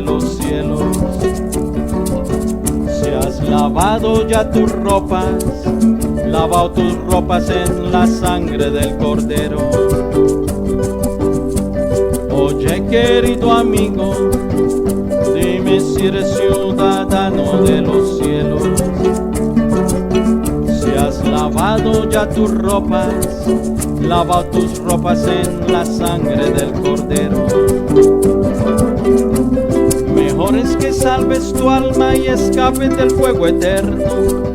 de los cielos. Si has lavado ya tus ropas, lavado tus ropas en la sangre del Cordero. Oye, querido amigo, dime si eres ciudadano de los cielos. Si has lavado ya tus ropas, lava tus ropas en la sangre del Cordero. Mejor es que salves tu alma y escapes del fuego eterno.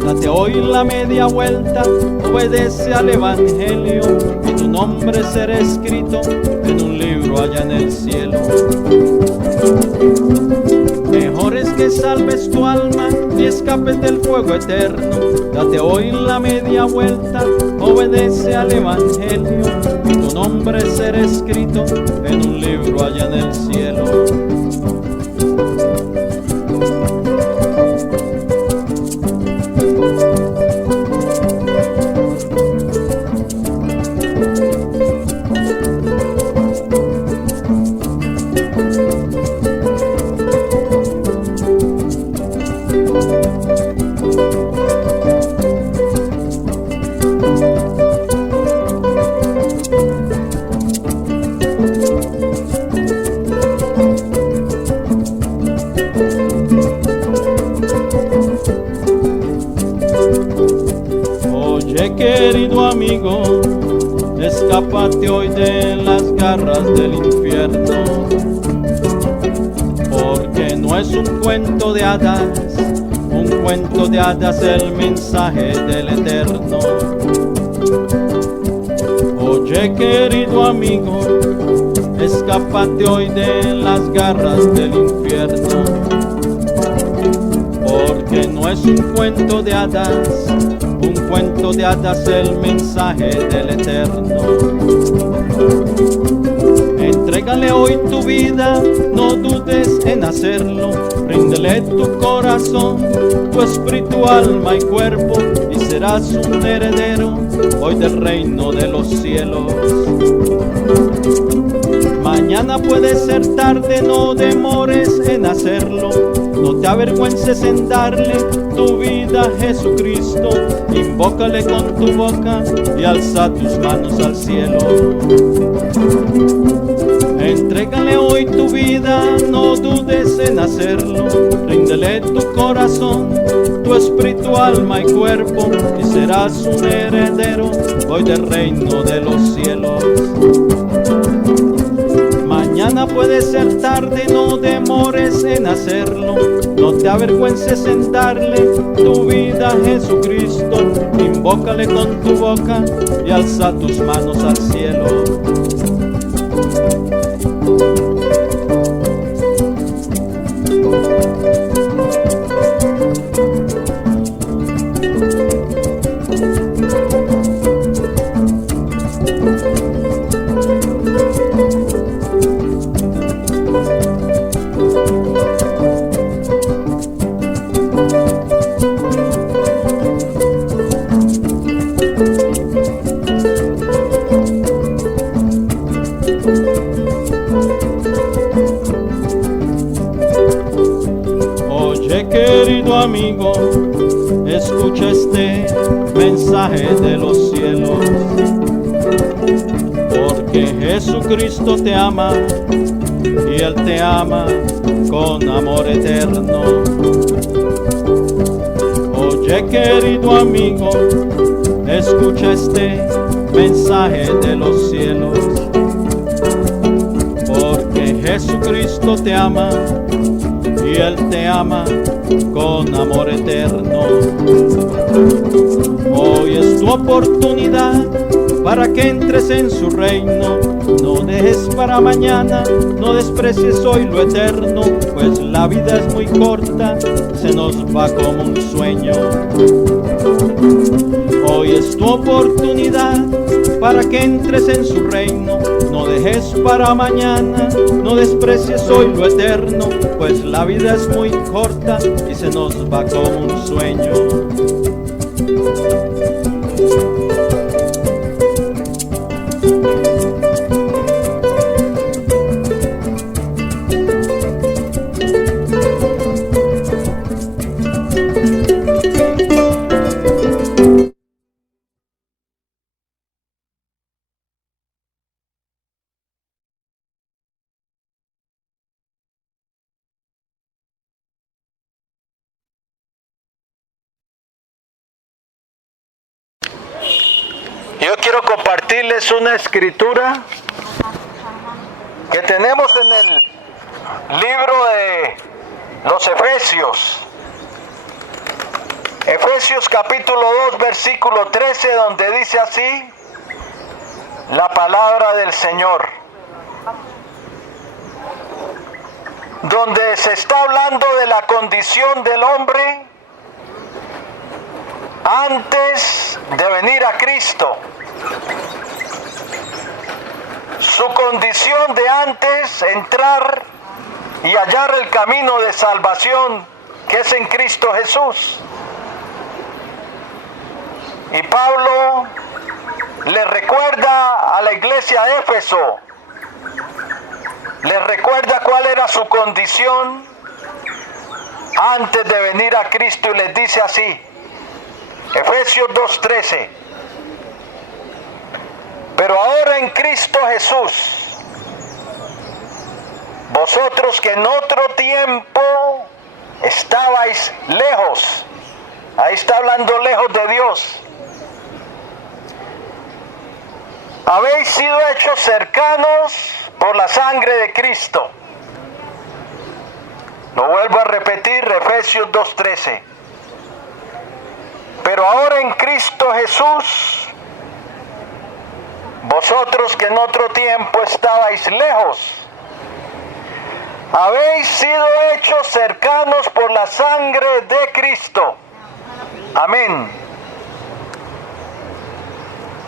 Date hoy la media vuelta, obedece al Evangelio y tu nombre será escrito en un libro allá en el cielo. Mejor es que salves tu alma y escapes del fuego eterno. Date hoy la media vuelta, obedece al Evangelio y tu nombre será escrito en un libro allá en el cielo. Querido amigo, escápate hoy de las garras del infierno, porque no es un cuento de hadas el mensaje del Eterno. Oye, querido amigo, escápate hoy de las garras del infierno, porque no es un cuento de hadas el mensaje del Eterno. Entrégale hoy tu vida, no dudes en hacerlo. Ríndele tu corazón, tu espíritu, alma y cuerpo, y serás un heredero hoy del reino de los cielos. Mañana puede ser tarde, no demores en hacerlo. No te avergüences en darle tu vida a Jesucristo. Invócale con tu boca y alza tus manos al cielo. Entrégale hoy tu vida, no dudes en hacerlo. Ríndele tu corazón, tu espíritu, alma y cuerpo, y serás un heredero hoy del reino de los cielos. Mañana puede ser tarde, no demores en hacerlo. No te avergüences en darle tu vida a Jesucristo. Invócale con tu boca y alza tus manos al cielo. Oye, querido amigo, escucha este mensaje de los cielos, porque Jesucristo te ama y Él te ama con amor eterno. Oye, querido amigo, escucha este mensaje de los cielos, porque Jesucristo te ama y Él te ama con amor eterno. Hoy es tu oportunidad para que entres en su reino. No dejes para mañana, no desprecies hoy lo eterno, pues la vida es muy corta, se nos va como un sueño. Hoy es tu oportunidad para que entres en su reino. No dejes para mañana, no desprecies hoy lo eterno, pues la vida es muy corta y se nos va como un sueño. quiero compartirles una escritura que tenemos en el libro de los Efesios. Efesios capítulo 2, versículo 13, donde dice así la palabra del Señor. Donde se está hablando de la condición del hombre antes de venir a Cristo. Su condición de antes entrar y hallar el camino de salvación que es en Cristo Jesús. Y Pablo le recuerda a la iglesia de Éfeso, le recuerda cuál era su condición antes de venir a Cristo y les dice así, Efesios 2:13, pero ahora en Cristo Jesús, vosotros que en otro tiempo estabais lejos, ahí está hablando lejos de Dios, habéis sido hechos cercanos por la sangre de Cristo. Lo vuelvo a repetir, Efesios 2:13. Pero ahora en Cristo Jesús, vosotros que en otro tiempo estabais lejos, habéis sido hechos cercanos por la sangre de Cristo. Amén.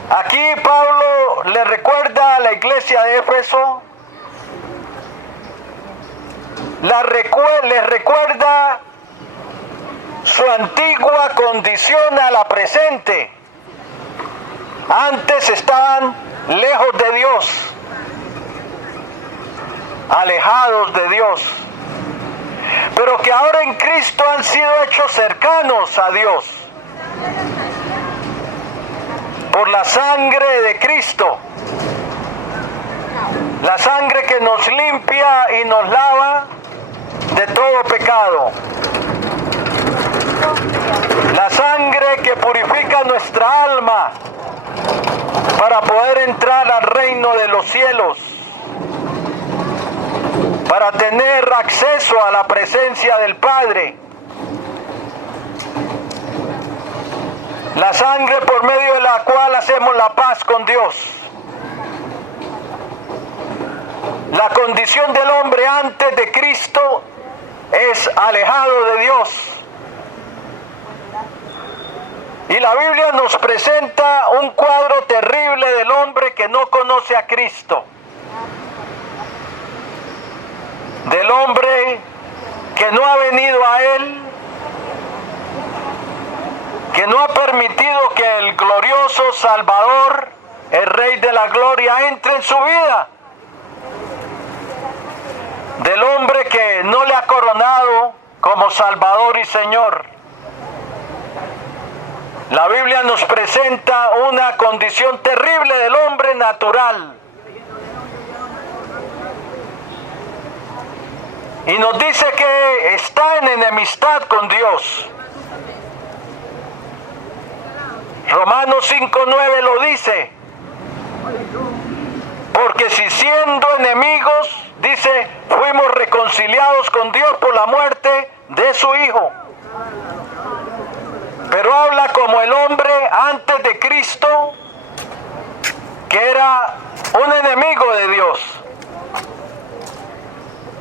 Aquí Pablo le recuerda a la iglesia de Éfeso, les recuerda su antigua condición a la presente. Antes estaban lejos de Dios, alejados de Dios, pero que ahora en Cristo han sido hechos cercanos a Dios por la sangre de Cristo, la sangre que nos limpia y nos lava de todo pecado, la sangre que purifica nuestra alma para poder entrar al reino de los cielos, para tener acceso a la presencia del Padre. La sangre por medio de la cual hacemos la paz con Dios. La condición del hombre antes de Cristo es alejado de Dios. Y la Biblia nos presenta un cuadro terrible del hombre que no conoce a Cristo. Del hombre que no ha venido a Él, que no ha permitido que el glorioso Salvador, el Rey de la Gloria, entre en su vida. Del hombre que no le ha coronado como Salvador y Señor. La Biblia nos presenta una condición terrible del hombre natural. Y nos dice que está en enemistad con Dios. Romanos 5:9 lo dice. Porque si siendo enemigos, dice, fuimos reconciliados con Dios por la muerte de su Hijo. Pero habla como el hombre antes de Cristo, que era un enemigo de Dios,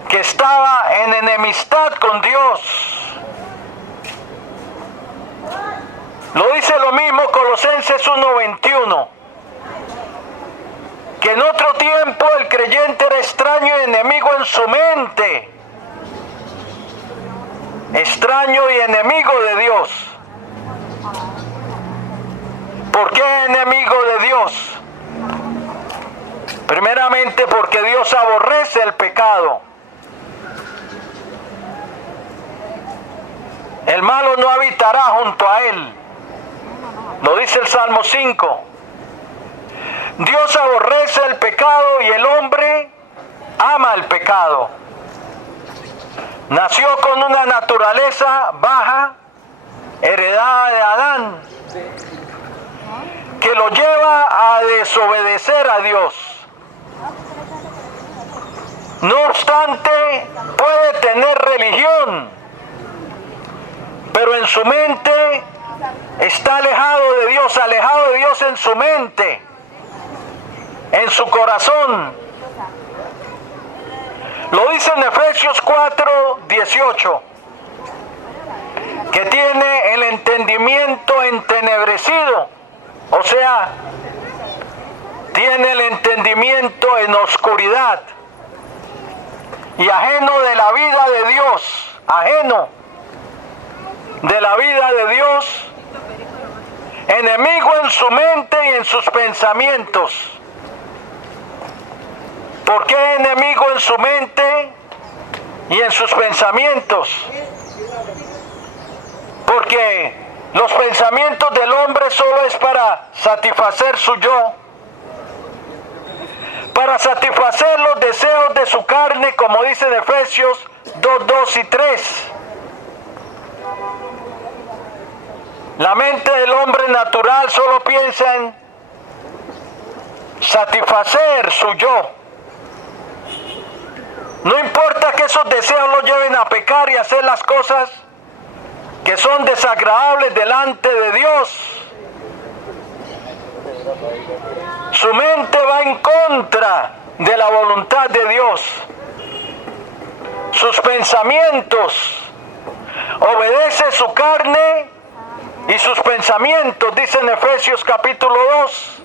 que estaba en enemistad con Dios. Lo dice lo mismo Colosenses 1:21, que en otro tiempo el creyente era extraño y enemigo en su mente, extraño y enemigo de Dios. ¿Por qué enemigo de Dios? Primeramente porque Dios aborrece el pecado. El malo no habitará junto a él. Lo dice el Salmo 5. Dios aborrece el pecado y el hombre ama el pecado. Nació con una naturaleza baja, heredada de Adán, que lo lleva a desobedecer a Dios. No obstante, puede tener religión, pero en su mente está alejado de Dios en su mente, en su corazón. Lo dice en Efesios 4:18, que tiene el entendimiento entenebrecido, o sea, tiene el entendimiento en oscuridad y ajeno de la vida de Dios, ajeno de la vida de Dios, enemigo en su mente y en sus pensamientos. ¿Por qué enemigo en su mente y en sus pensamientos? Porque los pensamientos del hombre solo es para satisfacer su yo, para satisfacer los deseos de su carne, como dice en Efesios 2:2 y 3. La mente del hombre natural solo piensa en satisfacer su yo. No importa que esos deseos lo lleven a pecar y a hacer las cosas que son desagradables delante de Dios. Su mente va en contra de la voluntad de Dios. Sus pensamientos obedece su carne y sus pensamientos, dice en Efesios capítulo 2.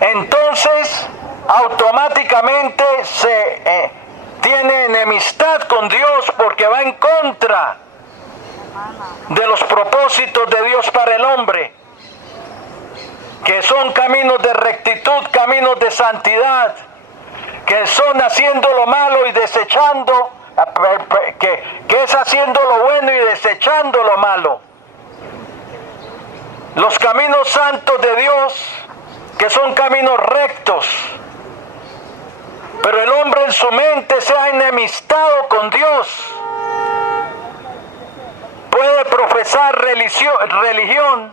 Entonces, automáticamente se tiene enemistad con Dios porque va en contra de los propósitos de Dios para el hombre, que son caminos de rectitud, caminos de santidad, que son haciendo lo malo y desechando, que es haciendo lo bueno y desechando lo malo. Los caminos santos de Dios, que son caminos rectos. Pero el hombre en su mente se ha enemistado con Dios. Puede profesar religión,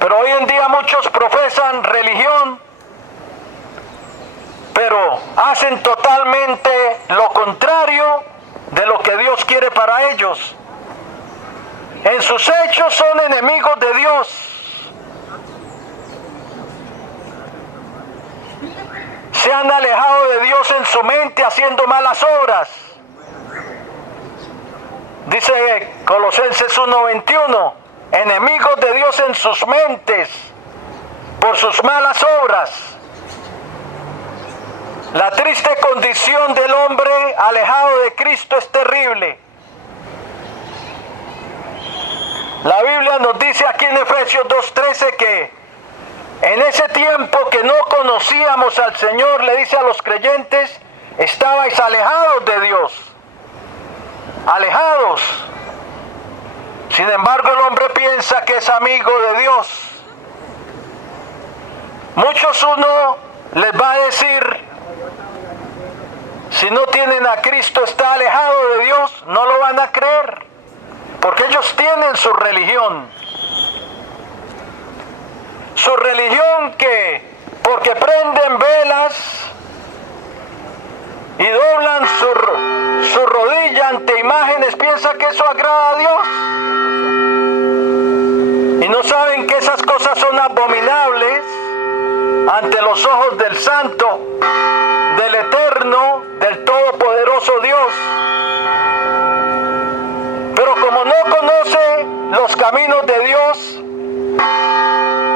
pero hoy en día muchos profesan religión, pero hacen totalmente lo contrario de lo que Dios quiere para ellos. En sus hechos son enemigos de Dios. Se han alejado de Dios en su mente haciendo malas obras. Dice Colosenses 1:21, enemigos de Dios en sus mentes por sus malas obras. La triste condición del hombre alejado de Cristo es terrible. La Biblia nos dice aquí en Efesios 2:13 que en ese tiempo que no conocíamos al Señor, le dice a los creyentes, estabais alejados de Dios. Alejados. Sin embargo, el hombre piensa que es amigo de Dios. Muchos uno les va a decir, si no tienen a Cristo, está alejado de Dios, no lo van a creer, porque ellos tienen su religión. Su religión que, porque prenden velas y doblan su rodilla ante imágenes, piensa que eso agrada a Dios. Y no saben que esas cosas son abominables ante los ojos del Santo, del Eterno, del Todopoderoso Dios. Pero como no conoce los caminos de Dios,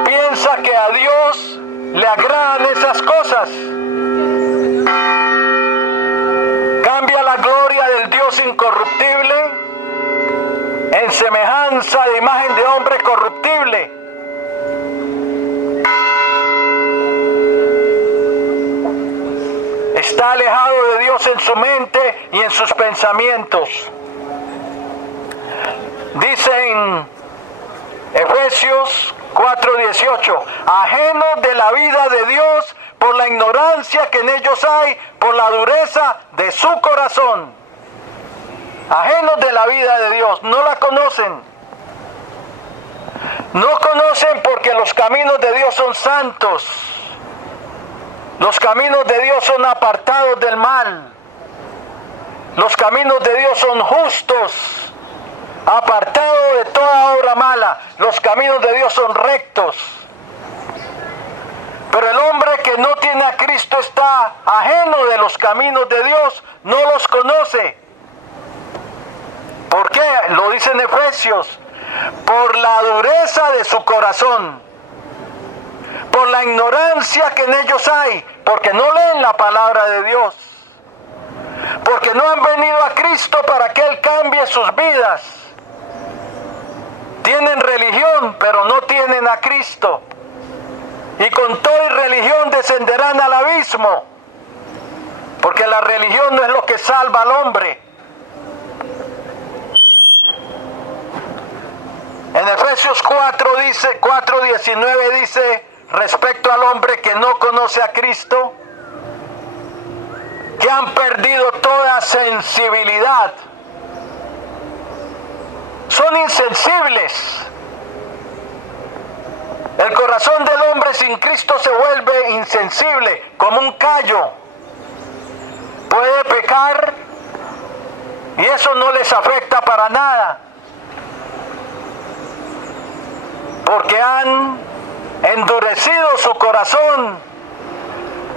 piensa que a Dios le agradan esas cosas. Cambia la gloria del Dios incorruptible en semejanza de imagen de hombre corruptible. Está alejado de Dios en su mente y en sus pensamientos. Dice en Efesios 4:18, ajenos de la vida de Dios por la ignorancia que en ellos hay, por la dureza de su corazón. Ajenos de la vida de Dios, no la conocen. No conocen porque los caminos de Dios son santos. Los caminos de Dios son apartados del mal. Los caminos de Dios son justos, apartados de toda obra mala. Los caminos de Dios son rectos. Pero el hombre que no tiene a Cristo está ajeno de los caminos de Dios, no los conoce. ¿Por qué? Lo dice en Efesios. Por la dureza de su corazón, por la ignorancia que en ellos hay, porque no leen la palabra de Dios, porque no han venido a Cristo para que Él cambie sus vidas. Tienen religión, pero no tienen a Cristo. Y con toda religión descenderán al abismo, porque la religión no es lo que salva al hombre. En Efesios 4:19 dice, respecto al hombre que no conoce a Cristo, que han perdido toda sensibilidad. Son insensibles. El corazón del hombre sin Cristo se vuelve insensible, como un callo. Puede pecar y eso no les afecta para nada, porque han endurecido su corazón,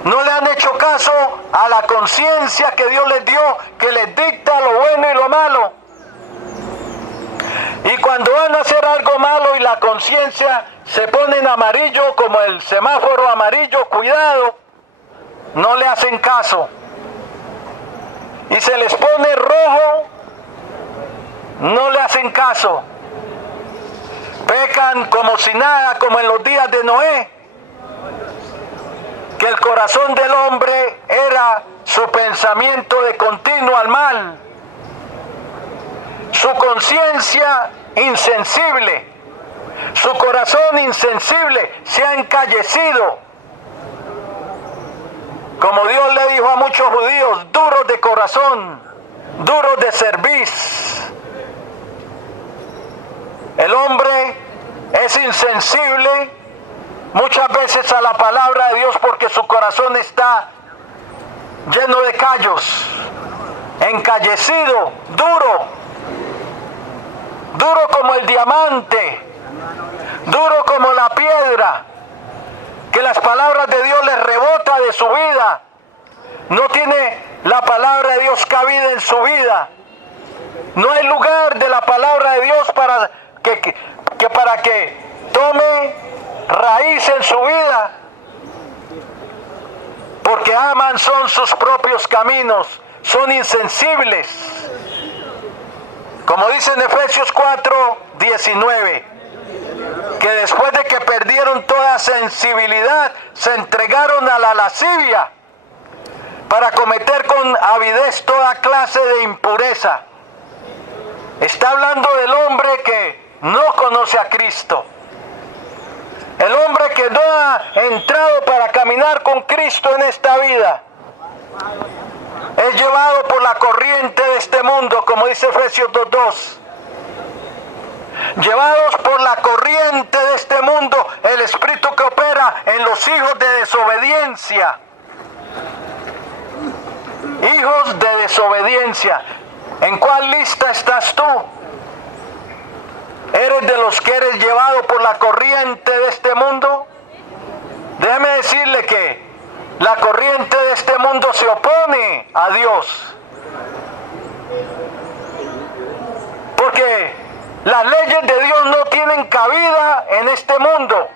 no le han hecho caso a la conciencia que Dios les dio, que les dicta lo bueno y lo malo. Y cuando van a hacer algo malo y la conciencia se pone en amarillo, como el semáforo amarillo, cuidado, no le hacen caso. Y se les pone rojo, no le hacen caso. Pecan como si nada, como en los días de Noé, que el corazón del hombre era su pensamiento de continuo al mal, su conciencia insensible, su corazón insensible se ha encallecido. Como Dios le dijo a muchos judíos, duros de corazón, duros de cerviz. El hombre es insensible muchas veces a la palabra de Dios porque su corazón está lleno de callos, encallecido, duro como el diamante, duro como la piedra, que las palabras de Dios les rebota de su vida. No tiene la palabra de Dios cabida en su vida. No hay lugar de la palabra de Dios para que tome raíz en su vida, porque aman son sus propios caminos, son insensibles. Como dice en Efesios 4:19, que después de que perdieron toda sensibilidad, se entregaron a la lascivia para cometer con avidez toda clase de impureza. Está hablando del hombre que no conoce a Cristo. El hombre que no ha entrado para caminar con Cristo en esta vida es llevado por la corriente de este mundo, como dice Efesios 2:2. Llevados por la corriente de este mundo, el espíritu que opera en los hijos de desobediencia. Hijos de desobediencia. ¿En cuál lista estás tú? ¿Eres de los que eres llevado por la corriente de este mundo? Déjeme decirle que la corriente de este mundo se opone a Dios. Porque las leyes de Dios no tienen cabida en este mundo.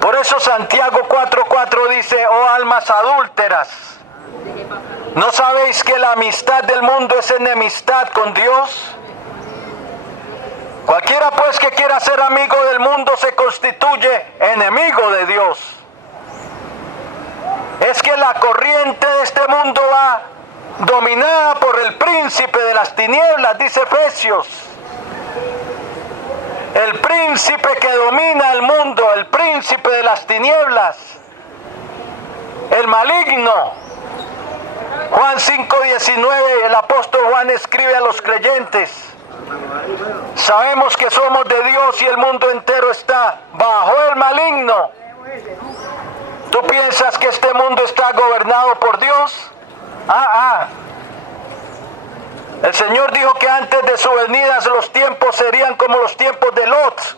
Por eso Santiago 4:4 dice, oh almas adúlteras, ¿no sabéis que la amistad del mundo es enemistad con Dios? Cualquiera pues que quiera ser amigo del mundo se constituye enemigo de Dios. Es que la corriente de este mundo va dominada por el príncipe de las tinieblas, dice Efesios. El príncipe que domina el mundo, el príncipe de las tinieblas, el maligno. Juan 5:19, el apóstol Juan escribe a los creyentes, Sabemos que somos de Dios y el mundo entero está bajo el maligno. ¿Tú piensas que este mundo está gobernado por Dios? El Señor dijo que antes de su venida los tiempos serían como los tiempos de Lot.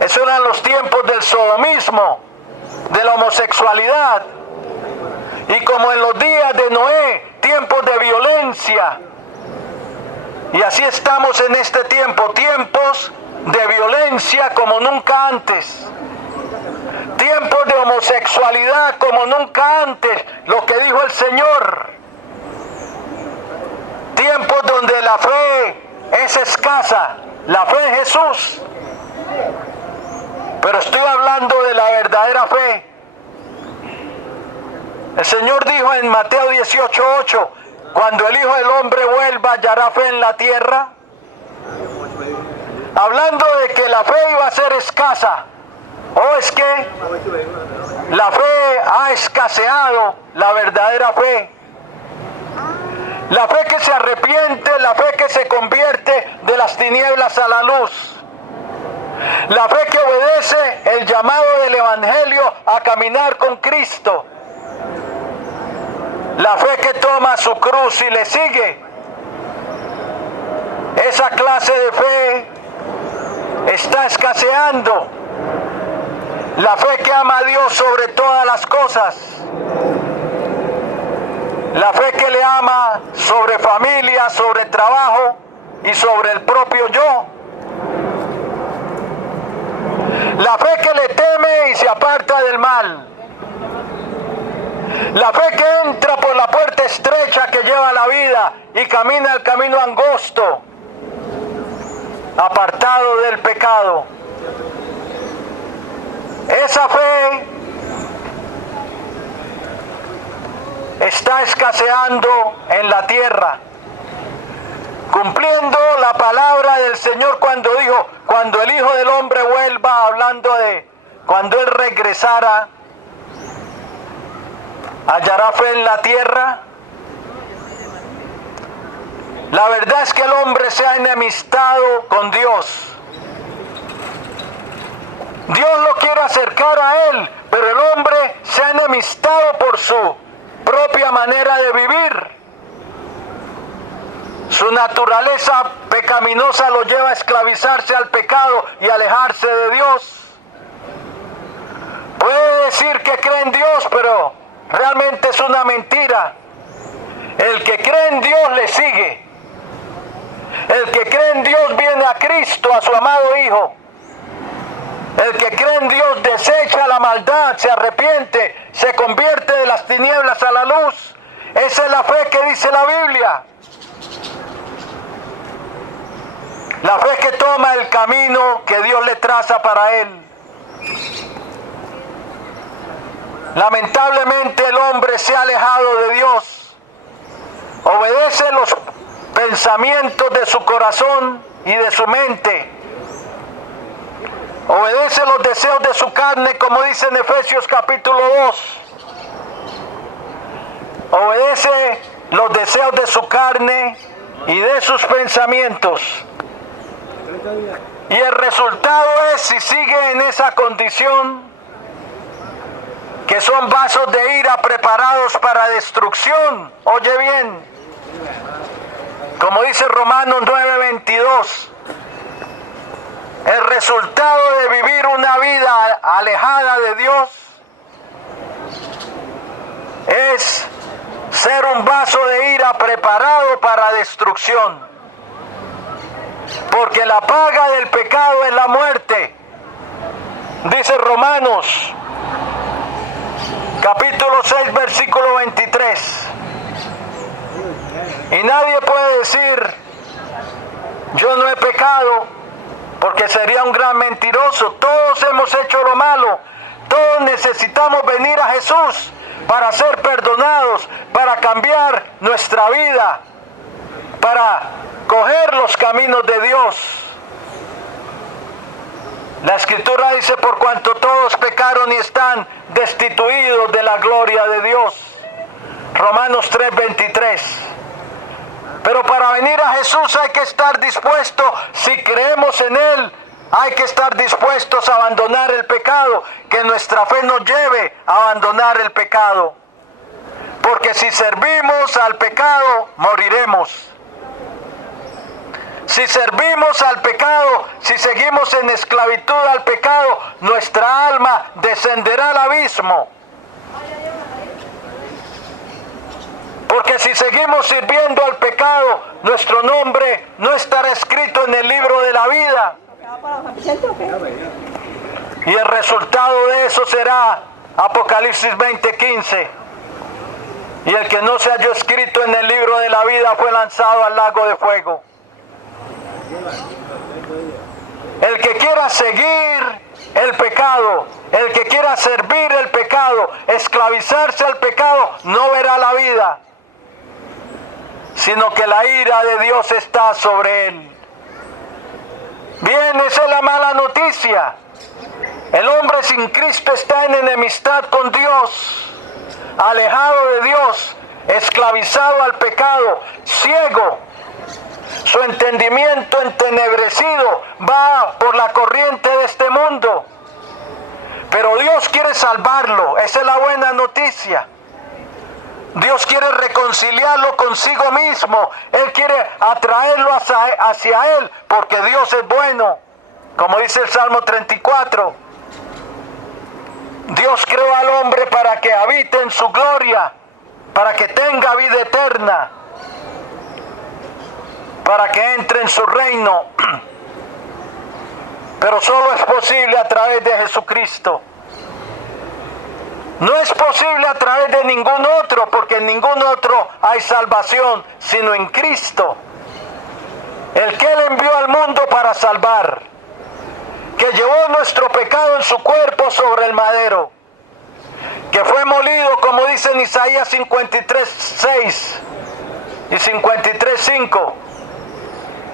Esos eran los tiempos del sodomismo, de la homosexualidad. Y como en los días de Noé, tiempos de violencia. Y así estamos en este tiempo, tiempos de violencia como nunca antes. Tiempos de homosexualidad como nunca antes, lo que dijo el Señor. Tiempos donde la fe es escasa, la fe en Jesús. Pero estoy hablando de la verdadera fe. El Señor dijo en Mateo 18:8, cuando el Hijo del Hombre vuelva, hallará fe en la tierra. Hablando de que la fe iba a ser escasa. Es que la fe ha escaseado, la verdadera fe. La fe que se arrepiente, la fe que se convierte de las tinieblas a la luz. La fe que obedece el llamado del Evangelio a caminar con Cristo. La fe que toma su cruz y le sigue. Esa clase de fe está escaseando. La fe que ama a Dios sobre todas las cosas. La fe que le ama sobre familia, sobre trabajo y sobre el propio yo. La fe que le teme y se aparta del mal. La fe que entra por la puerta estrecha que lleva a la vida y camina el camino angosto, apartado del pecado. Esa fe está escaseando en la tierra, cumpliendo la palabra del Señor cuando dijo, cuando el Hijo del Hombre vuelva, hablando de cuando Él regresara, hallará fe en la tierra. La verdad es que el hombre se ha enemistado con Dios. Dios lo quiere acercar a Él, pero el hombre se ha enemistado por su propia manera de vivir. Su naturaleza pecaminosa lo lleva a esclavizarse al pecado y alejarse de Dios. Puede decir que cree en Dios, pero realmente es una mentira. El que cree en Dios le sigue. El que cree en Dios viene a Cristo, a su amado Hijo. El que cree en Dios desecha la maldad, se arrepiente, se convierte de las tinieblas a la luz. Esa es la fe que dice la Biblia. La fe que toma el camino que Dios le traza para él. Lamentablemente el hombre se ha alejado de Dios. Obedece los pensamientos de su corazón y de su mente. Obedece los deseos de su carne, como dice en Efesios capítulo 2. Obedece los deseos de su carne y de sus pensamientos. Y el resultado es, si sigue en esa condición, que son vasos de ira preparados para destrucción. Oye bien, como dice Romanos 9:22, el resultado de vivir una vida alejada de Dios es ser un vaso de ira preparado para destrucción. Porque la paga del pecado es la muerte. Dice Romanos capítulo 6 versículo 23. Y nadie puede decir, yo no he pecado, porque sería un gran mentiroso. Todos hemos hecho lo malo. Todos necesitamos venir a Jesús para ser perdonados, para cambiar nuestra vida, para coger los caminos de Dios. La Escritura dice, por cuanto todos pecaron y están destituidos de la gloria de Dios. Romanos 3:23. Pero para venir a Jesús hay que estar dispuesto, si creemos en Él, hay que estar dispuestos a abandonar el pecado, que nuestra fe nos lleve a abandonar el pecado. Porque si servimos al pecado, moriremos. Si servimos al pecado, si seguimos en esclavitud al pecado, nuestra alma descenderá al abismo. Porque si seguimos sirviendo al pecado, nuestro nombre no estará escrito en el libro de la vida. Y el resultado de eso será Apocalipsis 20:15. Y el que no se halló escrito en el libro de la vida fue lanzado al lago de fuego. El que quiera seguir el pecado, el que quiera servir el pecado, esclavizarse al pecado, no verá la vida, sino que la ira de Dios está sobre él. Bien, esa es la mala noticia. El hombre sin Cristo está en enemistad con Dios, alejado de Dios, esclavizado al pecado, ciego. Su entendimiento entenebrecido va por la corriente de este mundo. Pero Dios quiere salvarlo, esa es la buena noticia. Dios quiere reconciliarlo consigo mismo. Él quiere atraerlo hacia Él, porque Dios es bueno. Como dice el Salmo 34. Dios creó al hombre para que habite en su gloria, para que tenga vida eterna, para que entre en su reino. Pero solo es posible a través de Jesucristo. No es posible a través de ningún otro, porque en ningún otro hay salvación, sino en Cristo, el que Él envió al mundo para salvar, que llevó nuestro pecado en su cuerpo sobre el madero, que fue molido, como dice en Isaías 53:6 y 53:5,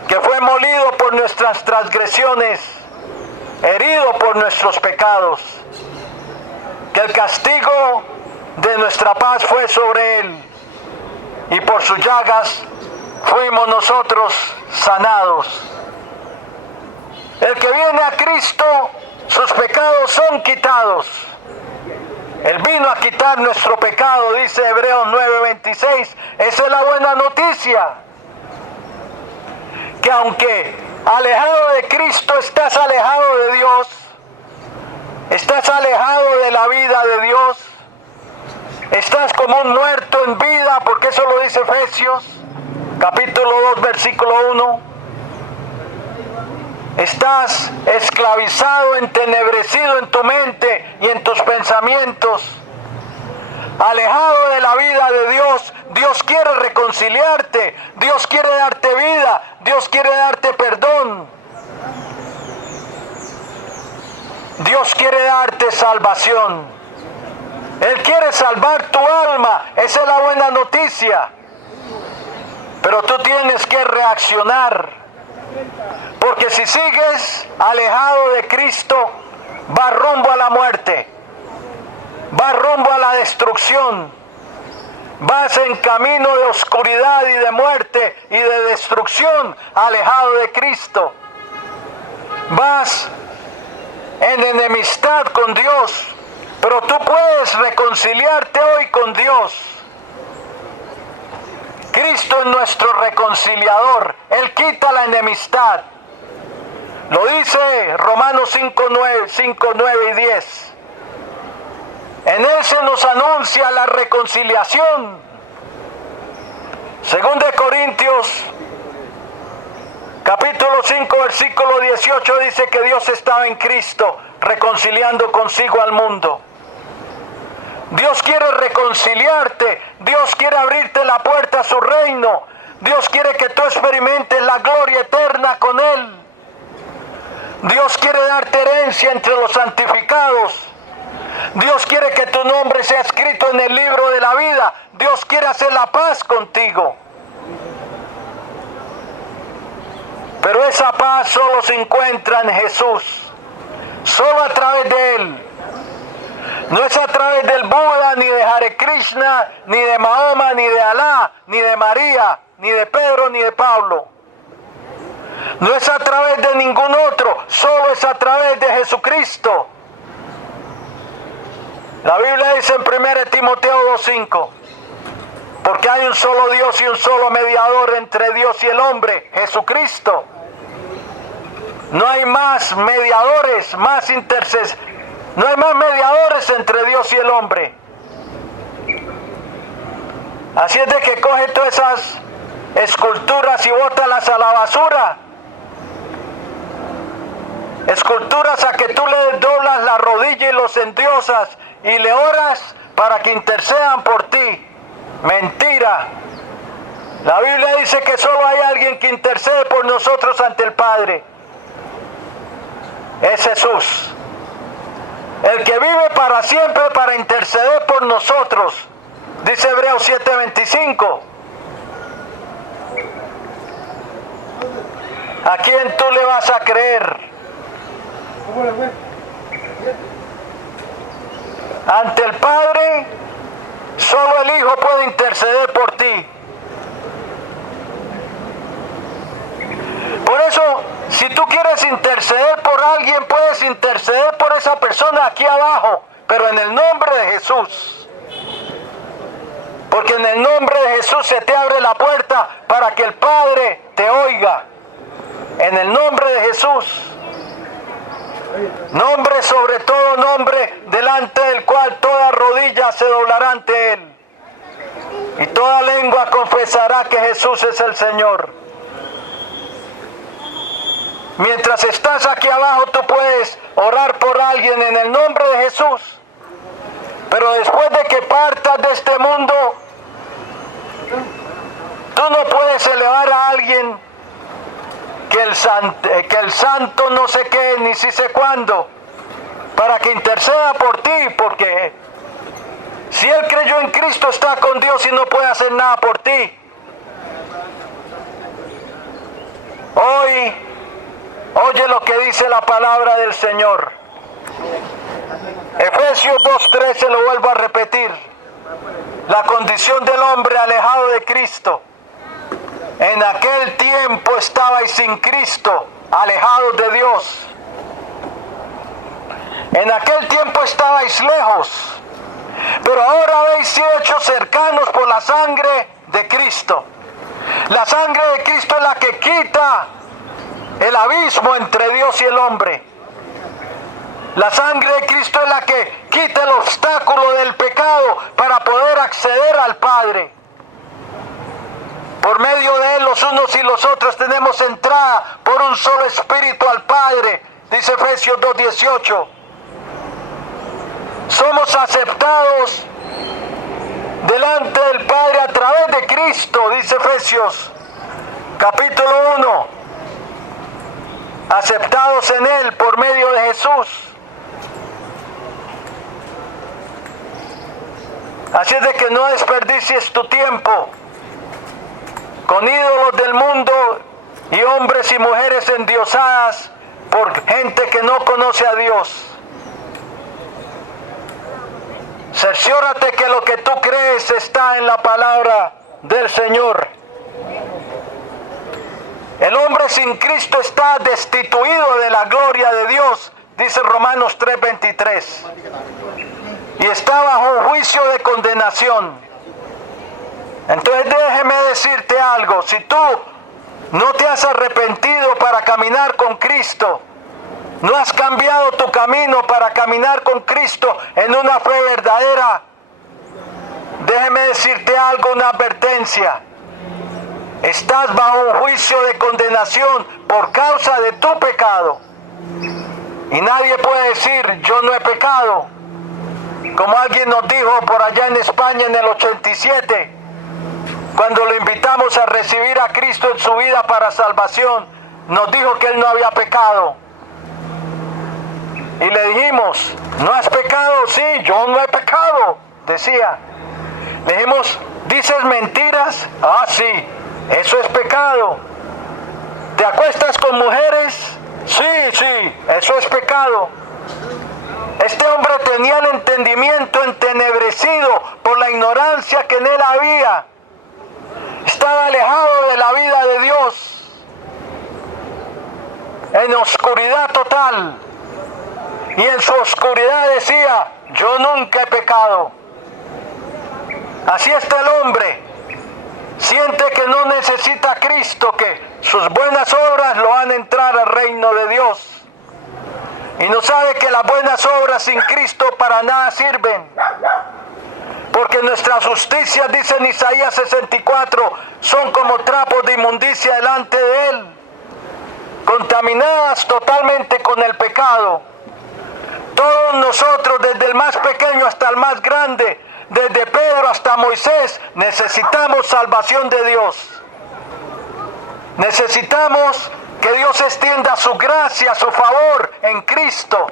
que fue molido por nuestras transgresiones, herido por nuestros pecados, que el castigo de nuestra paz fue sobre Él, y por sus llagas fuimos nosotros sanados. El que viene a Cristo, sus pecados son quitados. Él vino a quitar nuestro pecado, dice Hebreos 9:26. Esa es la buena noticia. Que aunque alejado de Cristo estás alejado de Dios, estás alejado de la vida de Dios, estás como un muerto en vida, porque eso lo dice Efesios, capítulo 2, versículo 1. Estás esclavizado, entenebrecido en tu mente y en tus pensamientos, alejado de la vida de Dios. Dios quiere reconciliarte, Dios quiere darte vida, Dios quiere darte perdón, Dios quiere darte salvación. Él quiere salvar tu alma, esa es la buena noticia. Pero tú tienes que reaccionar, porque si sigues alejado de Cristo, vas rumbo a la muerte, vas rumbo a la destrucción. Vas en camino de oscuridad y de muerte y de destrucción, alejado de Cristo. Vas en enemistad con Dios, pero tú puedes reconciliarte hoy con Dios. Cristo es nuestro reconciliador. Él quita la enemistad. Lo dice Romanos 5, 9 y 10. En Él se nos anuncia la reconciliación. Según de Corintios, capítulo 5, versículo 18, dice que Dios estaba en Cristo, reconciliando consigo al mundo. Dios quiere reconciliarte, Dios quiere abrirte la puerta a su reino, Dios quiere que tú experimentes la gloria eterna con Él. Dios quiere darte herencia entre los santificados. Dios quiere que tu nombre sea escrito en el libro de la vida. Dios quiere hacer la paz contigo. Pero esa paz solo se encuentra en Jesús, solo a través de Él. No es a través del Buda, ni de Hare Krishna, ni de Mahoma, ni de Alá, ni de María, ni de Pedro, ni de Pablo. No es a través de ningún otro, solo es a través de Jesucristo. La Biblia dice en 1 Timoteo 2:5, porque hay un solo Dios y un solo mediador entre Dios y el hombre, Jesucristo. No hay más mediadores, no hay más mediadores entre Dios y el hombre. Así es de que coge todas esas esculturas y bótalas a la basura. Esculturas a que tú le doblas la rodilla y los endiosas y le oras para que intercedan por ti. Mentira. La Biblia dice que solo hay alguien que intercede por nosotros ante el Padre. Es Jesús. El que vive para siempre para interceder por nosotros. Dice Hebreos 7:25. ¿A quién tú le vas a creer? Ante el Padre, solo el Hijo puede interceder por ti. Por eso, si tú quieres interceder por alguien, puedes interceder por esa persona aquí abajo, pero en el nombre de Jesús. Porque en el nombre de Jesús se te abre la puerta para que el Padre te oiga. En el nombre de Jesús. Nombre sobre todo nombre, delante del cual toda rodilla se doblará ante Él. Y toda lengua confesará que Jesús es el Señor. Mientras estás aquí abajo, tú puedes orar por alguien en el nombre de Jesús. Pero después de que partas de este mundo, tú no puedes elevar a alguien que el santo no sé qué, ni si sé cuándo, para que interceda por ti, porque si él creyó en Cristo está con Dios y no puede hacer nada por ti. Hoy, oye lo que dice la palabra del Señor. Efesios 2:13, lo vuelvo a repetir. La condición del hombre alejado de Cristo. En aquel tiempo estabais sin Cristo, alejados de Dios. En aquel tiempo estabais lejos, pero ahora habéis sido hechos cercanos por la sangre de Cristo. La sangre de Cristo es la que quita el abismo entre Dios y el hombre. La sangre de Cristo es la que quita el obstáculo del pecado para poder acceder al Padre. Por medio de Él, los unos y los otros tenemos entrada por un solo espíritu al Padre, dice Efesios 2:18. Somos aceptados delante del Padre a través de Cristo, dice Efesios capítulo 1. Aceptados en Él por medio de Jesús. Así es de que no desperdicies tu tiempo con ídolos del mundo y hombres y mujeres endiosadas por gente que no conoce a Dios. Cerciórate que lo que tú crees está en la palabra del Señor. El hombre sin Cristo está destituido de la gloria de Dios, dice Romanos 3:23. Y está bajo un juicio de condenación. Entonces déjeme decirte algo, si tú no te has arrepentido para caminar con Cristo, no has cambiado tu camino para caminar con Cristo en una fe verdadera, déjeme decirte algo, una advertencia. Estás bajo un juicio de condenación por causa de tu pecado. Y nadie puede decir, yo no he pecado. Como alguien nos dijo por allá en España en el 87, cuando lo invitamos a recibir a Cristo en su vida para salvación, nos dijo que él no había pecado. Y le dijimos, ¿no has pecado? Sí, yo no he pecado, decía. Le dijimos, ¿dices mentiras? Ah, sí, eso es pecado. ¿Te acuestas con mujeres? Sí, eso es pecado. Este hombre tenía el entendimiento entenebrecido por la ignorancia que en él había. estaba alejado de la vida de Dios, en oscuridad total, y en su oscuridad decía: yo nunca he pecado. Así está el hombre, siente que no necesita a Cristo, que sus buenas obras lo van a entrar al reino de Dios, y no sabe que las buenas obras sin Cristo para nada sirven, porque nuestras justicias, dice en Isaías 64, son como trapos de inmundicia delante de Él, contaminadas totalmente con el pecado. Todos nosotros, desde el más pequeño hasta el más grande, desde Pedro hasta Moisés, necesitamos salvación de Dios. Necesitamos que Dios extienda su gracia, su favor en Cristo,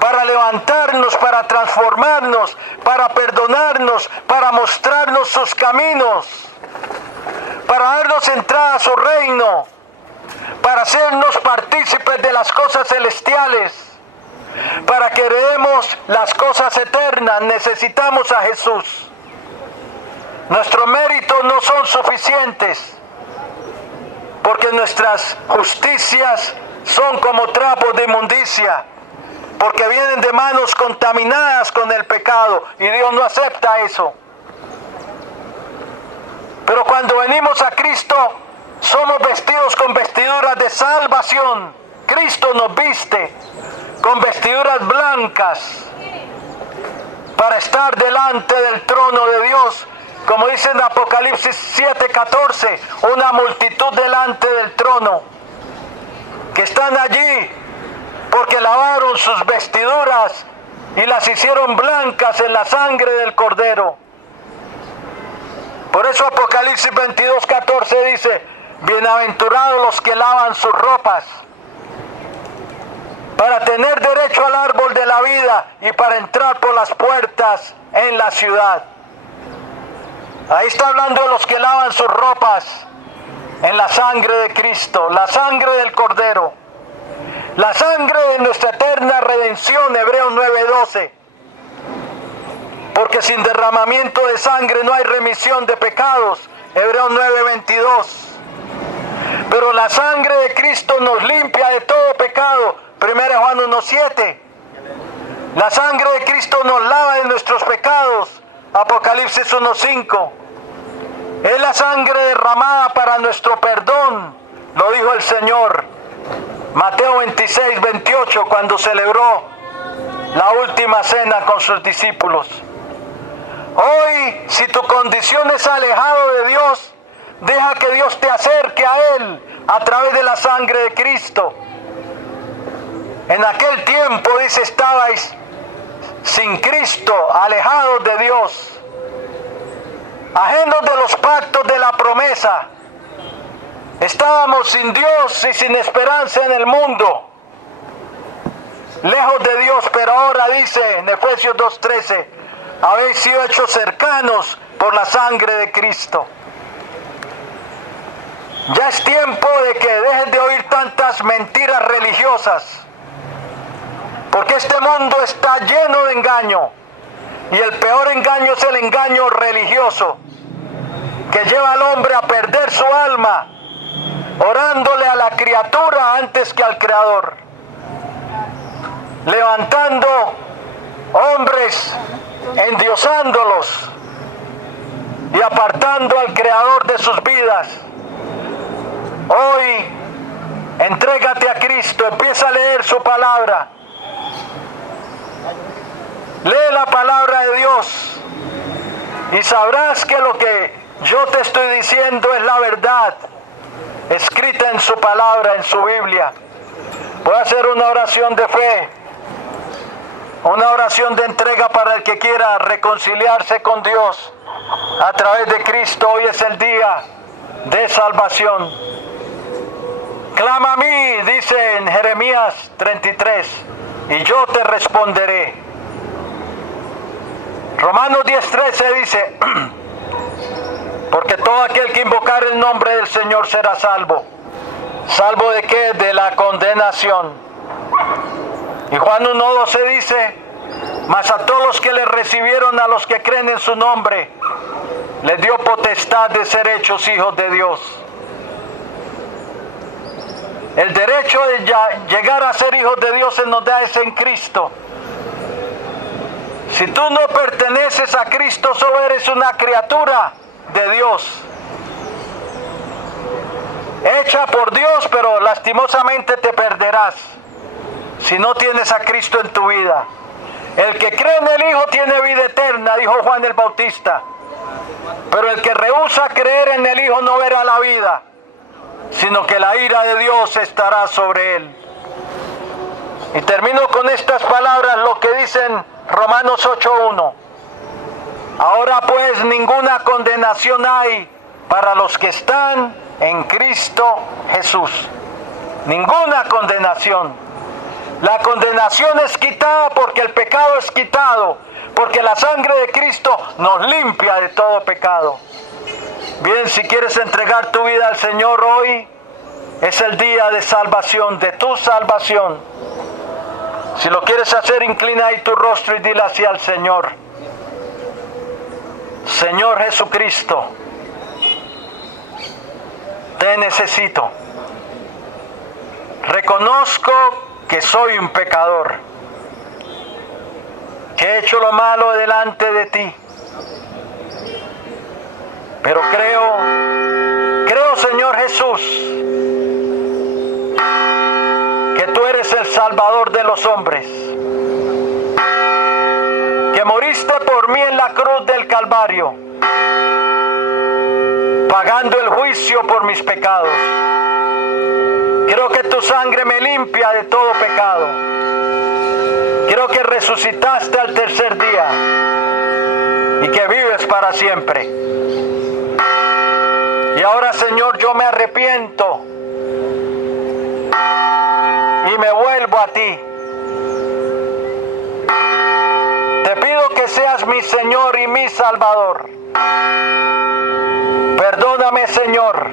para levantarnos, para transformarnos, para perdonarnos, para mostrarnos sus caminos, para darnos entrada a su reino, para hacernos partícipes de las cosas celestiales, para que heredemos las cosas eternas. Necesitamos a Jesús. Nuestros méritos no son suficientes, porque nuestras justicias son como trapos de inmundicia, porque vienen de manos contaminadas con el pecado, y Dios no acepta eso. Pero cuando venimos a Cristo, somos vestidos con vestiduras de salvación. Cristo nos viste con vestiduras blancas para estar delante del trono de Dios, como dice en Apocalipsis 7:14, una multitud delante del trono, que están allí porque lavaron sus vestiduras y las hicieron blancas en la sangre del Cordero. Por eso Apocalipsis 22:14 dice: bienaventurados los que lavan sus ropas, para tener derecho al árbol de la vida y para entrar por las puertas en la ciudad. Ahí está hablando de los que lavan sus ropas en la sangre de Cristo, la sangre del Cordero, la sangre de nuestra eterna redención, Hebreos 9:12. Porque sin derramamiento de sangre no hay remisión de pecados, Hebreos 9:22. Pero la sangre de Cristo nos limpia de todo pecado, 1 Juan 1:7. La sangre de Cristo nos lava de nuestros pecados, Apocalipsis 1:5. Es la sangre derramada para nuestro perdón, lo dijo el Señor, Mateo 26:28, cuando celebró la última cena con sus discípulos. Hoy, si tu condición es alejado de Dios, deja que Dios te acerque a Él a través de la sangre de Cristo. En aquel tiempo, dice, estabais sin Cristo, alejados de Dios, ajenos de los pactos de la promesa. Estábamos sin Dios y sin esperanza en el mundo, lejos de Dios, pero ahora dice en Efesios 2:13, habéis sido hechos cercanos por la sangre de Cristo. Ya es tiempo de que dejen de oír tantas mentiras religiosas, porque este mundo está lleno de engaño, y el peor engaño es el engaño religioso, que lleva al hombre a perder su alma, orándole a la criatura antes que al Creador, levantando hombres, endiosándolos y apartando al Creador de sus vidas. Hoy, entrégate a Cristo, empieza a leer su palabra. Lee la palabra de Dios y sabrás que lo que yo te estoy diciendo es la verdad, escrita en su palabra, en su Biblia. Voy a hacer una oración de fe, una oración de entrega para el que quiera reconciliarse con Dios a través de Cristo. Hoy es el día de salvación. Clama a mí, dice en Jeremías 33, y yo te responderé. Romanos 10:13 dice, porque todo aquel que invocar el nombre del Señor será salvo. ¿Salvo de qué? De la condenación. Y Juan 1:12 dice, mas a todos los que le recibieron, a los que creen en su nombre, les dio potestad de ser hechos hijos de Dios. El derecho de llegar a ser hijos de Dios se nos da es en Cristo. Si tú no perteneces a Cristo, solo eres una criatura de Dios, hecha por Dios, pero lastimosamente te perderás si no tienes a Cristo en tu vida. El que cree en el Hijo tiene vida eterna, dijo Juan el Bautista. Pero el que rehúsa creer en el Hijo no verá la vida, sino que la ira de Dios estará sobre él. Y termino con estas palabras, lo que dicen Romanos 8:1. Ahora pues ninguna condenación hay para los que están en Cristo Jesús. Ninguna condenación. La condenación es quitada porque el pecado es quitado, porque la sangre de Cristo nos limpia de todo pecado. Bien, si quieres entregar tu vida al Señor hoy, es el día de salvación, de tu salvación. Si lo quieres hacer, inclina ahí tu rostro y dile así al Señor: Señor Jesucristo, te necesito. Reconozco que soy un pecador, que he hecho lo malo delante de ti. Pero creo, Señor Jesús, que tú eres el Salvador de los hombres, que moriste por mí en la cruz del Calvario, pagando el juicio por mis pecados. Creo que tu sangre me limpia de todo pecado. Creo que resucitaste al tercer día y que vives para siempre. Y ahora, Señor, yo me arrepiento y me vuelvo a ti. Te pido que seas mi Señor y mi Salvador. Perdóname, Señor,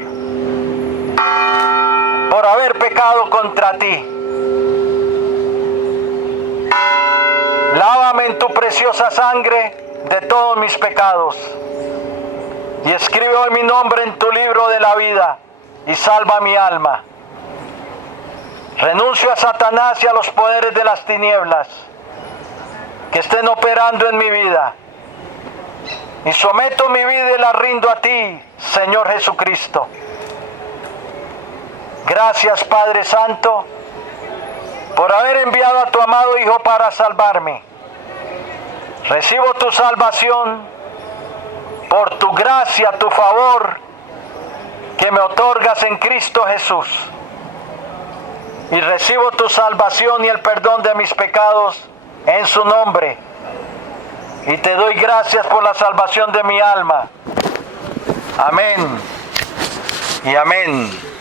por haber pecado contra ti. Lávame en tu preciosa sangre de todos mis pecados. Y escribe hoy mi nombre en tu libro de la vida y salva mi alma. Renuncio a Satanás y a los poderes de las tinieblas que estén operando en mi vida. Y someto mi vida y la rindo a ti, Señor Jesucristo. Gracias, Padre Santo, por haber enviado a tu amado Hijo para salvarme. Recibo tu salvación por tu gracia, tu favor que me otorgas en Cristo Jesús. Y recibo tu salvación y el perdón de mis pecados en su nombre. Y te doy gracias por la salvación de mi alma. Amén y amén.